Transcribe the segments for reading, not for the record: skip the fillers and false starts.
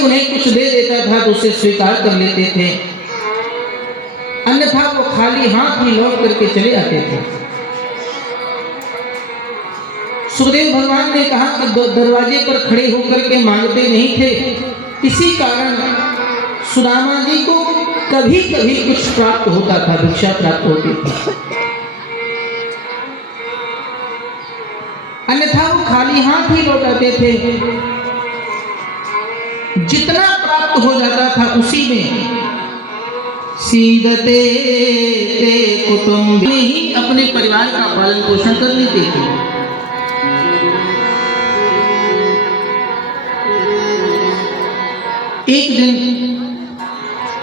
जी उन्हें कुछ दे देता था तो उसे स्वीकार कर लेते थे, अन्यथा वो खाली हाथ ही लौट करके चले आते थे। सुखदेव भगवान ने कहा कि दरवाजे पर खड़े होकर के मांगते नहीं थे, इसी कारण सुदामा जी को कभी कभी कुछ प्राप्त होता था, भिक्षा प्राप्त होती थी, अन्यथा वो खाली हाथ ही लौट आते थे। जितना प्राप्त हो जाता था उसी में सीदते ते कुटुंब में ही अपने परिवार का पालन पोषण कर लेते थे। एक दिन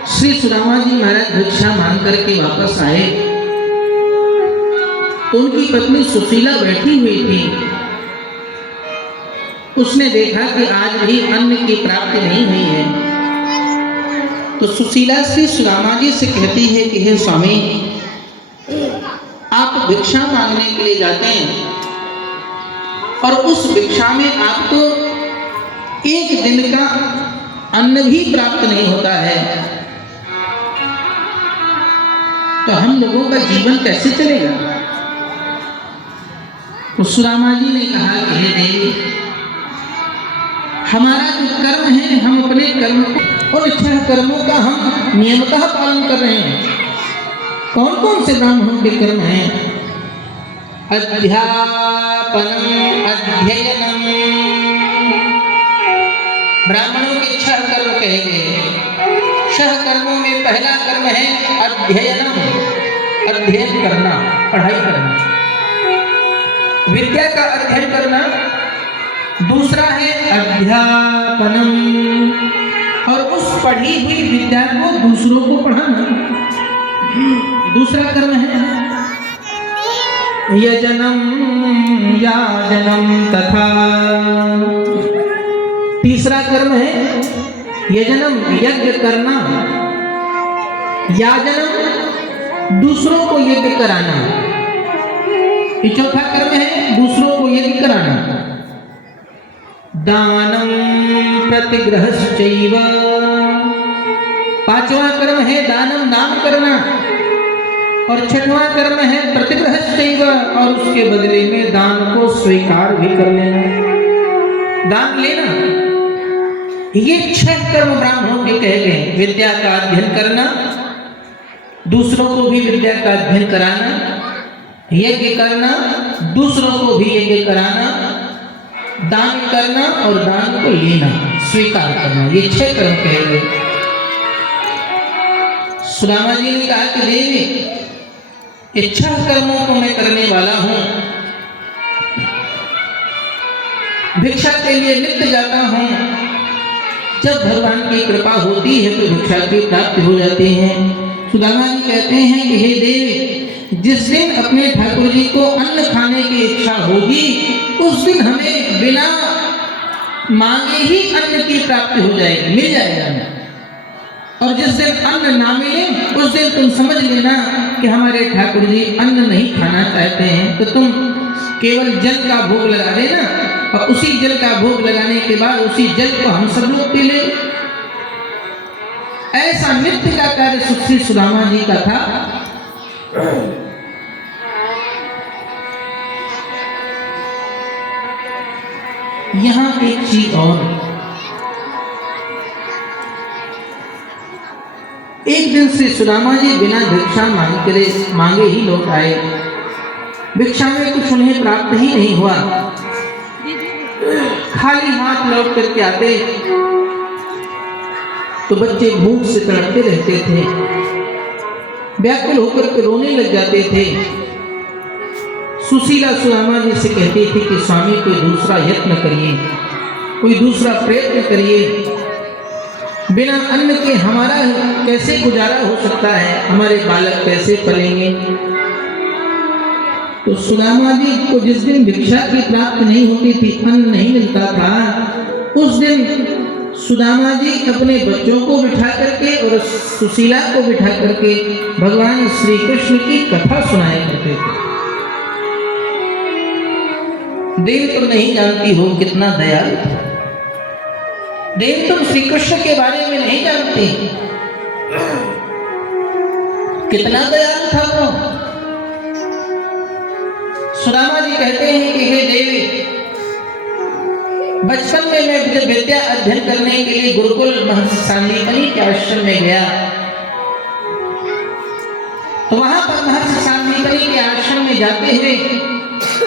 श्री सुदामा जी महाराज भिक्षा मांग करके वापस आए, उनकी पत्नी सुशीला बैठी हुई थी। उसने देखा कि आज भी अन्न की प्राप्ति नहीं हुई है, तो सुशीला श्री सुदामा जी से कहती है कि हे स्वामी, आप भिक्षा मांगने के लिए जाते हैं और उस भिक्षा में आपको एक दिन का अन्न भी प्राप्त नहीं होता है, तो हम लोगों का जीवन कैसे चलेगा? तो सुदामा जी ने कहा कि हे देवी, हमारा जो कर्म है, हम अपने कर्म को और छह कर्मों का हम नियमतः पालन कर रहे हैं। कौन कौन से ब्राह्मणों के कर्म हैं? अध्यापनम अध्ययनम, ब्राह्मणों के छह कर्म कहे गए। छह कर्मों में पहला कर्म है अध्ययनम, अध्ययन करना, पढ़ाई करना, विद्या का अध्ययन करना। दूसरा है अध्यापनम, और उस पढ़ी हुई विद्या को दूसरों को पढ़ाना, दूसरा कर्म है। यजनम याजनम तथा, तीसरा कर्म है यजनम, यज्ञ करना, याजनम दूसरों को यज्ञ कराना, ये चौथा कर्म है दूसरों को यज्ञ कराना। दानम प्रतिग्रहश्चैव, पांचवा कर्म है दानम, दान करना, और छठवां कर्म है प्रतिग्रहश्चैव, और उसके बदले में दान को स्वीकार भी कर लेना, दान लेना। ये छह कर्म ब्राह्मणों के कहे गए। विद्या का अध्ययन करना, दूसरों को भी विद्या का अध्ययन कराना, यज्ञ करना, दूसरों को भी यज्ञ कराना, दान करना और दान को लेना, स्वीकार करना, ये छह कर्म कहे गए। सुदामा जी ने कहा कि देवी, ये छह कर्मों को मैं करने वाला हूं, भिक्षा के लिए नित्य जाता हूं, जब भगवान की कृपा होती है तो भिक्षा की प्राप्ति हो जाती है। सुदामा जी कहते हैं कि हे देवी, जिस दिन अपने ठाकुर जी को अन्न खाने की इच्छा होगी, उस दिन हमें बिना मांगे ही अन्न की प्राप्ति हो जाएगी, मिल जाएगा। और जिस दिन अन्न ना मिले उस दिन तुम समझ लेना कि हमारे ठाकुर जी अन्न नहीं खाना चाहते हैं, तो तुम केवल जल का भोग लगा देना, और उसी जल का भोग लगाने के बाद उसी जल को हम सब लोग पी ले। ऐसा नित्य का कार्य श्री सुदामा जी का था। यहाँ एक चीज और, एक दिन श्री सुदामा जी बिना भिक्षा मांगे ही लौट आए। भिक्षा में कुछ उन्हें प्राप्त ही नहीं हुआ, खाली हाथ लौट करके आते तो बच्चे भूख से तड़पते रहते थे, व्याकुल होकर के रोने लग जाते थे। सुशीला सुदामा जी से कहती थी कि स्वामी कोई दूसरा यत्न करिए, कोई दूसरा प्रयत्न करिए, बिना अन्न के हमारा कैसे गुजारा हो सकता है, हमारे बालक कैसे पलेंगे। तो सुदामा जी को जिस दिन भिक्षा की प्राप्ति नहीं होती थी, अन्न नहीं मिलता था, उस दिन सुदामा जी अपने बच्चों को बिठा करके और सुशीला को बिठा करके भगवान श्री कृष्ण की कथा सुनाया करते थे। देव तो नहीं जानती हो कितना दयालु था, देव तुम श्री कृष्ण के बारे में नहीं जानते, कितना दयालु था वो। सुदामा जी कहते हैं कि हे देवी, बचपन में मैं जब विद्या अध्ययन करने के लिए गुरुकुल महर्षि सांदीपनि के आश्रम में गया, तो वहां पर महर्षि सांदीपनि के आश्रम में जाते हुए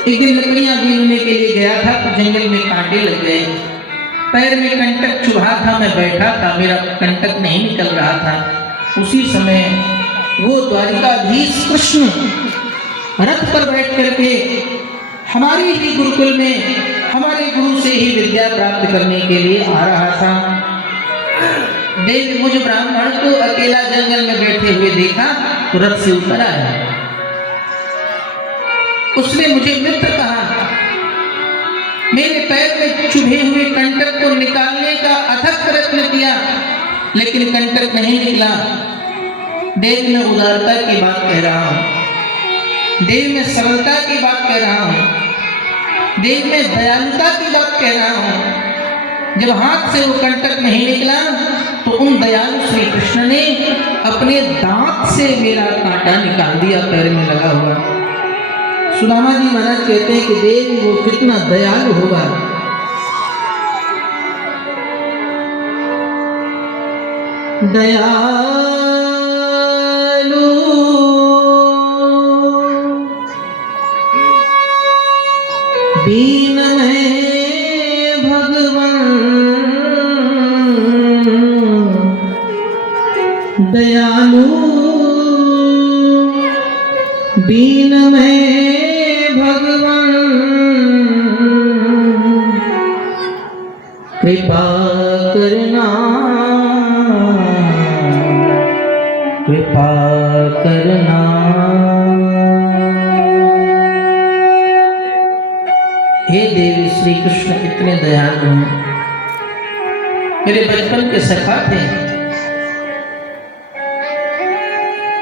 एक दिन लकड़ियां बीनने के लिए गया था, तो जंगल में कांटे लग गए, पैर में कंटक चुभा था, मैं बैठा था, मेरा कंटक नहीं निकल रहा था। उसी समय वो द्वारिकाधीश कृष्ण रथ पर बैठ करके हमारे ही गुरुकुल में हमारे गुरु से ही विद्या प्राप्त करने के लिए आ रहा था। देव मुझ ब्राह्मण को अकेला जंगल में बैठे हुए देखा तो रथ से उतर आया। उसने मुझे मित्र कहा, मेरे पैर में चुभे हुए कंटक को निकालने का अथक प्रयत्न किया, लेकिन कंटक नहीं निकला। देव में उदारता की बात कह रहा हूं, देव में सरलता की बात कह रहा हूं, देव में दयालुता की बात कह रहा हूं। जब हाथ से वो कंटक नहीं निकला तो उन दयालु श्री कृष्ण ने अपने दांत से मेरा कांटा निकाल दिया पैर में लगा हुआ। सुदामा जी महाराज कहते हैं कि देव वो कितना दयालु होगा। दयालु दीन में भगवान, दयालु दीन में भगवान, कृपा करना कृपा करना। हे देवी श्री कृष्ण इतने दयालु हैं, मेरे बचपन के सखा थे।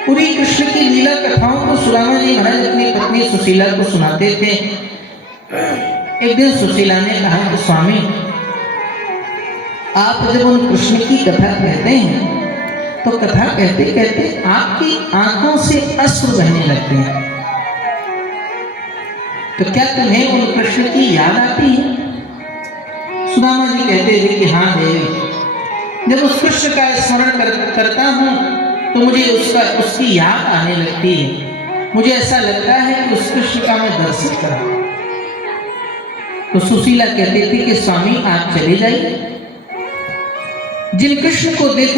पूरी कृष्ण की लीला कथाओं को सुदामा जी महाराज अपनी पत्नी सुशीला को सुनाते थे। एक दिन सुशीला ने कहा कि स्वामी, आप जब उन कृष्ण की कथा कहते हैं तो कथा कहते कहते आपकी आंखों से अश्रु बहने लगते हैं, तो क्या तुम्हें उन कृष्ण की याद आती है? सुदामा जी कहते थे कि हाँ देवी, जब उस कृष्ण का स्मरण करता हूँ तो मुझे उसकी याद आने लगती है। मुझे ऐसा लगता है कि उस कृष्ण का मैं दर्शन करा। तो सुशीला कहती थी कि स्वामी आप चले जाइए, जिन कृष्ण को देख